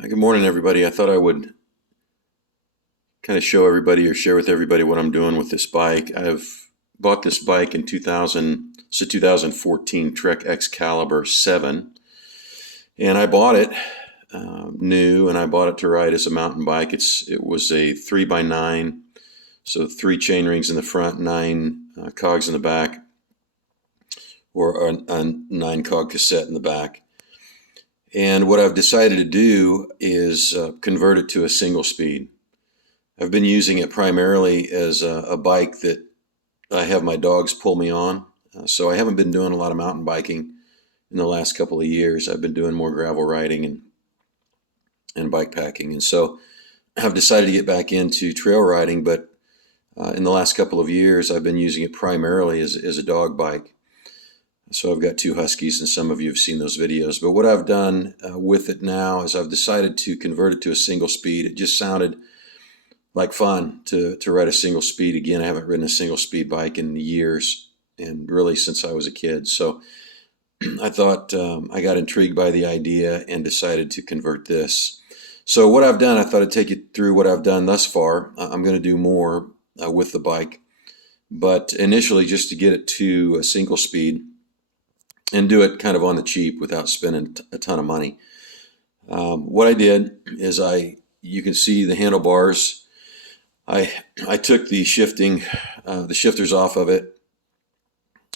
Good morning, everybody. I thought I would kind of show everybody or share with everybody what I'm doing with this bike. I've bought this bike in 2000, it's a 2014 Trek Excalibur 7, and I bought it new, and I bought it to ride as a mountain bike. It was a 3x9, so three chain rings in the front, nine cogs in the back, or a nine cog cassette in the back. And what I've decided to do is convert it to a single speed. I've been using it primarily as a bike that I have my dogs pull me on. So I haven't been doing a lot of mountain biking in the last couple of years. I've been doing more gravel riding and bike packing. And so I've decided to get back into trail riding, but in the last couple of years, I've been using it primarily as a dog bike. So I've got two Huskies, and some of you have seen those videos. But what I've done with it now is I've decided to convert it to a single speed. It just sounded like fun to ride a single speed again. I haven't ridden a single speed bike in years, and really since I was a kid. So I thought I got intrigued by the idea and decided to convert this. So what I've done, I thought I'd take you through what I've done thus far. I'm going to do more with the bike, but initially just to get it to a single speed and do it kind of on the cheap without spending a ton of money. What I did is you can see the handlebars. I took the shifters off of it,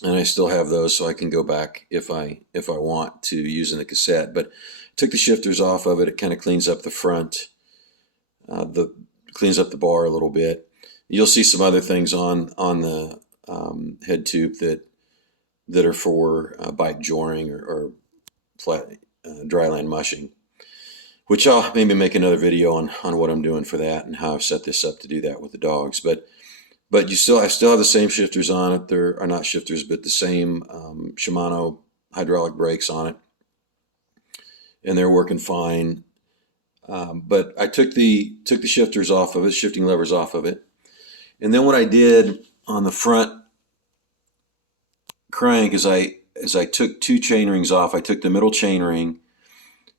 and I still have those, so I can go back if I want to using the cassette. But took the shifters off of it. It kind of cleans up the front, cleans up the bar a little bit. You'll see some other things on the head tube that are for bike joring or flat dryland mushing, which I'll maybe make another video on what I'm doing for that and how I've set this up to do that with the dogs. But I still have the same shifters on it. There are not shifters, but the same Shimano hydraulic brakes on it, and they're working fine. But I took the shifters off of it, shifting levers off of it, and then what I did on the front crank is I took two chain rings off. I took the middle chain ring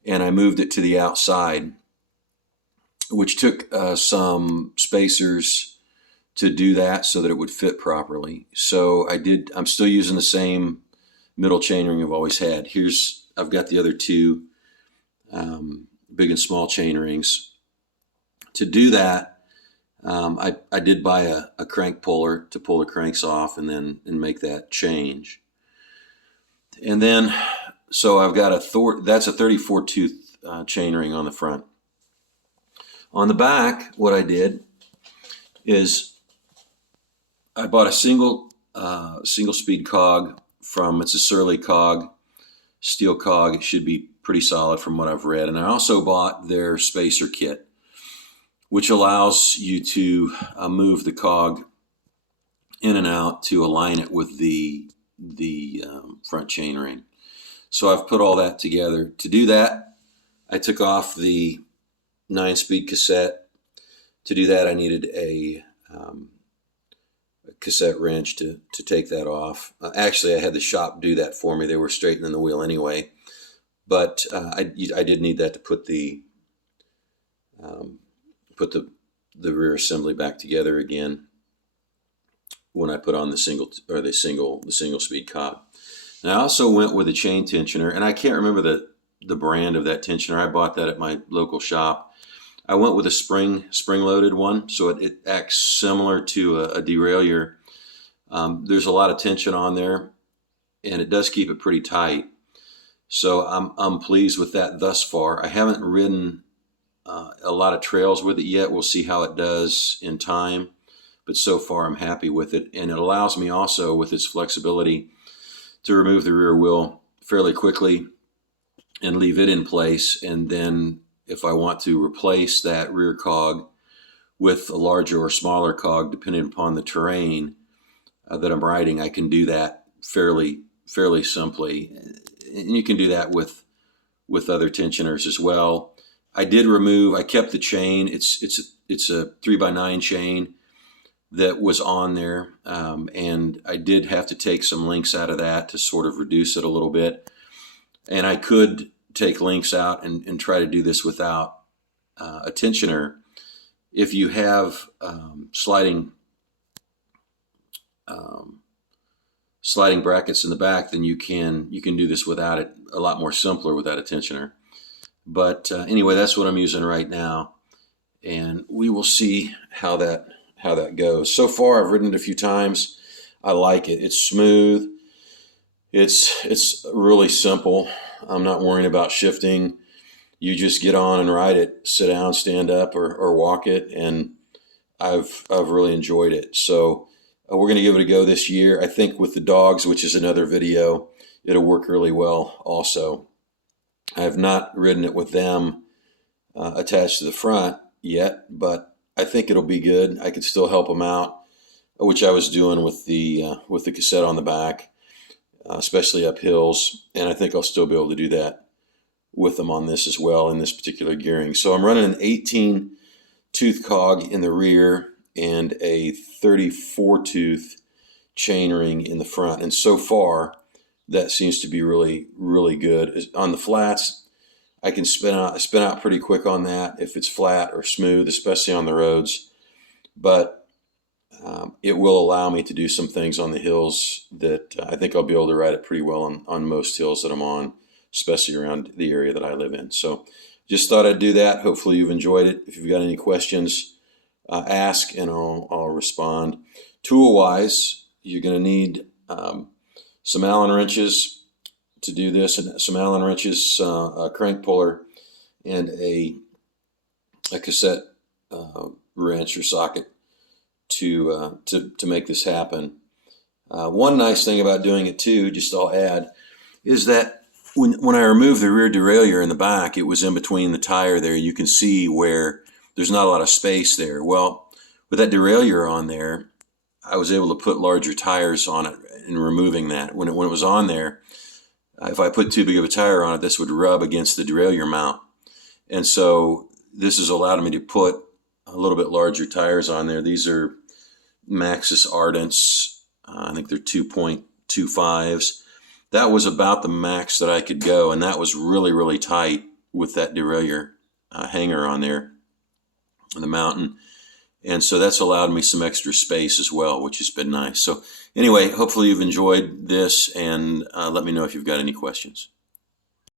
and I moved it to the outside, which took some spacers to do that so that it would fit properly. So I'm still using the same middle chain ring I've always had. I've got the other two big and small chain rings. To do that, I did buy a crank puller to pull the cranks off and make that change. And then, so I've got that's a 34 tooth chain ring on the front. On the back, what I did is I bought a single speed cog it's a Surly cog, steel cog. It should be pretty solid from what I've read. And I also bought their spacer kit, which allows you to move the cog in and out to align it with the front chain ring. So I've put all that together. To do that, I took off the 9-speed cassette. To do that, I needed a cassette wrench to take that off. Actually, I had the shop do that for me. They were straightening the wheel anyway. But I did need that to put the rear assembly back together again when I put on the single speed cog. And I also went with a chain tensioner, and I can't remember the brand of that tensioner. I bought that at my local shop. I went with a spring loaded one, so it acts similar to a derailleur. There's a lot of tension on there, and it does keep it pretty tight. So I'm pleased with that thus far. I haven't ridden a lot of trails with it yet. We'll see how it does in time, but so far I'm happy with it. And it allows me also, with its flexibility, to remove the rear wheel fairly quickly and leave it in place. And then if I want to replace that rear cog with a larger or smaller cog, depending upon the terrain that I'm riding, I can do that fairly simply. And you can do that with other tensioners as well. I kept the chain. It's a 3x9 chain that was on there, and I did have to take some links out of that to sort of reduce it a little bit. And I could take links out and try to do this without a tensioner. If you have sliding brackets in the back, then you can do this without it, a lot more simpler without a tensioner. But anyway, that's what I'm using right now, and we will see how that goes. So far, I've ridden it a few times. I like it. It's smooth. It's really simple. I'm not worrying about shifting. You just get on and ride it, sit down, stand up, or walk it, and I've really enjoyed it. So we're going to give it a go this year. I think with the dogs, which is another video, it'll work really well also. I have not ridden it with them attached to the front yet, but I think it'll be good. I could still help them out, which I was doing with the cassette on the back, especially up hills, and I think I'll still be able to do that with them on this as well in this particular gearing. So I'm running an 18 tooth cog in the rear and a 34 tooth chain ring in the front, and so far that seems to be really, really good. On the flats, I can spin out pretty quick on that if it's flat or smooth, especially on the roads. But it will allow me to do some things on the hills that I think I'll be able to ride it pretty well on most hills that I'm on, especially around the area that I live in. So just thought I'd do that. Hopefully you've enjoyed it. If you've got any questions, ask and I'll respond. Tool-wise, you're going to need some Allen wrenches to do this, and some Allen wrenches, a crank puller, and a cassette wrench or socket to make this happen. One nice thing about doing it too, just I'll add, is that when I removed the rear derailleur in the back, it was in between the tire there. You can see where there's not a lot of space there. Well, with that derailleur on there, I was able to put larger tires on it in removing that. When it was on there, if I put too big of a tire on it, this would rub against the derailleur mount. And so this has allowed me to put a little bit larger tires on there. These are Maxxis Ardents. I think they're 2.25s. That was about the max that I could go, and that was really, really tight with that derailleur hanger on there on the mountain. And so that's allowed me some extra space as well, which has been nice. So anyway, hopefully you've enjoyed this, and let me know if you've got any questions.